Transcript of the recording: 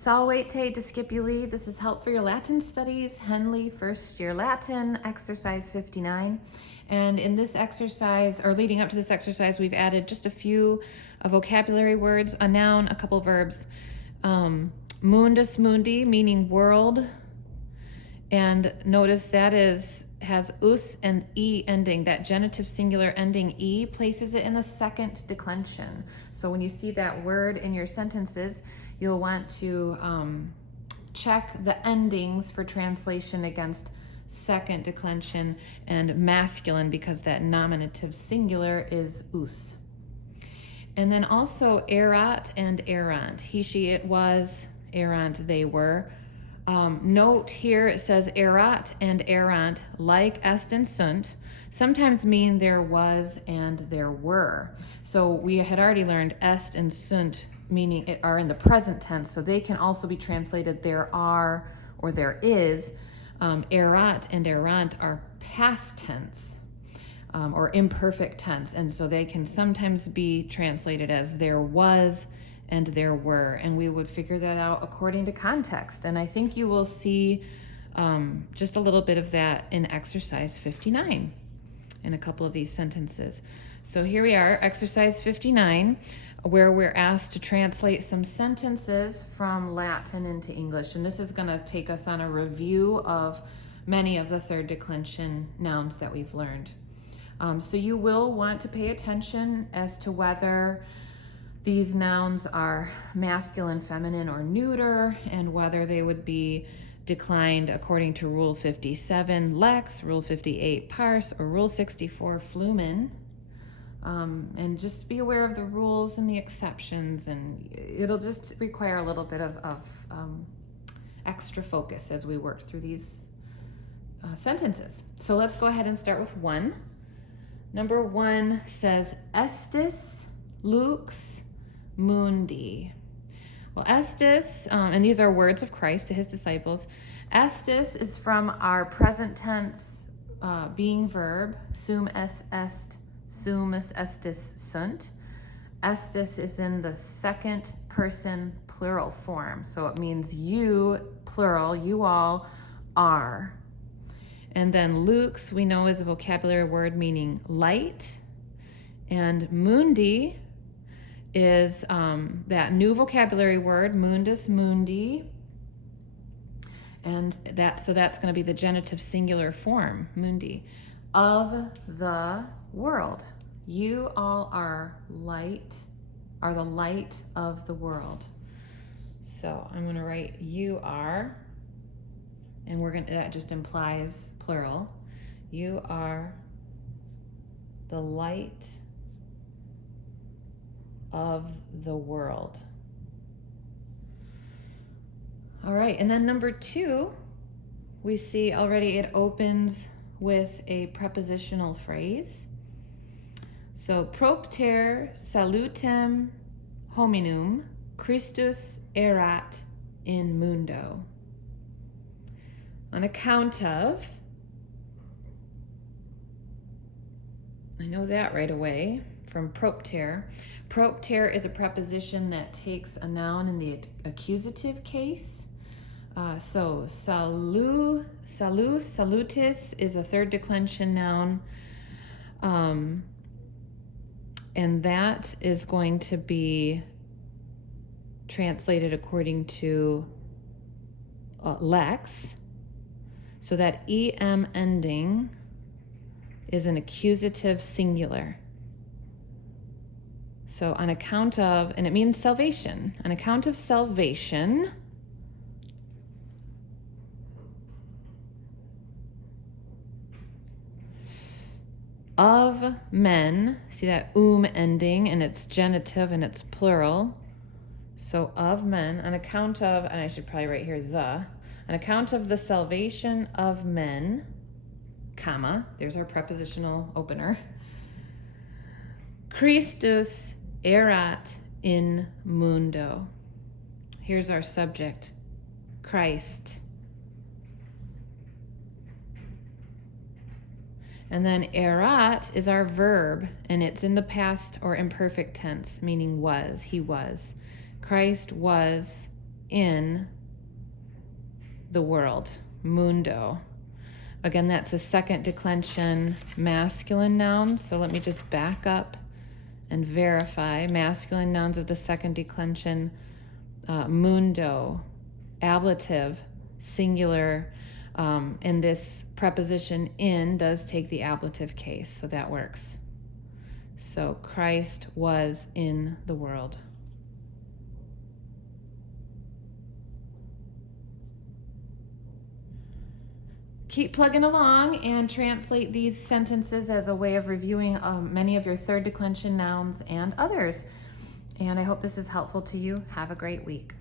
Salvete discipuli, this is help for your Latin studies, Henle first year Latin, exercise 59. And in this exercise, or leading up to this exercise, we've added just a few vocabulary words, a noun, a couple verbs. Mundus mundi, meaning world. And notice that has us and e ending. That genitive singular ending e places it in the second declension. So when you see that word in your sentences, you'll want to check the endings for translation against second declension and masculine, because that nominative singular is us. And then also erat and errant. He, she, it was, errant, they were. Note here it says erat and errant, like est and sunt, sometimes mean there was and there were. So we had already learned est and sunt meaning it are in the present tense, so they can also be translated there are or there is. Erat and errant are past tense or imperfect tense, and so they can sometimes be translated as there was and there were, and we would figure that out according to context. And I think you will see just a little bit of that in exercise 59 in a couple of these sentences. So here we are, exercise 59, where we're asked to translate some sentences from Latin into English. And this is going to take us on a review of many of the third declension nouns that we've learned. So you will want to pay attention as to whether these nouns are masculine, feminine, or neuter, and whether they would be declined according to Rule 57 lex, Rule 58 parse, or Rule 64 flumen. And just be aware of the rules and the exceptions, and it'll just require a little bit of extra focus as we work through these sentences. So let's go ahead and start with one. Number one says, estis lux mundi. Well, estis, and these are words of Christ to his disciples. Estis is from our present tense being verb, sum es est, sumus estis sunt. Estis is in the second person plural form, so it means you, plural, you all are. And then lux, we know, is a vocabulary word meaning light. And mundi is that new vocabulary word, mundus mundi. And that's going to be the genitive singular form, mundi, of the world. You all are light, are the light of the world. So I'm going to write you are, and that just implies plural. You are the light of the world. All right, and then number two, we see already it opens with a prepositional phrase. So, propter salutem hominum Christus erat in mundo. On account of, I know that right away from propter. Propter is a preposition that takes a noun in the accusative case. So salutis is a third declension noun. And that is going to be translated according to lex. So that em ending is an accusative singular. So on account of, and it means salvation. On account of salvation, of men, see that ending, and it's genitive and it's plural. So of men, on account of, and I should probably write here on account of the salvation of men, comma, there's our prepositional opener. Christus erat in mundo. Here's our subject, Christ. And then erat is our verb, and it's in the past or imperfect tense, meaning was, he was. Christ was in the world. Mundo. Again, that's a second declension masculine noun. So let me just back up and verify. Masculine nouns of the second declension. Mundo, ablative, singular, and this preposition in does take the ablative case, so that works. So Christ was in the world. Keep plugging along and translate these sentences as a way of reviewing many of your third declension nouns and others. And I hope this is helpful to you. Have a great week.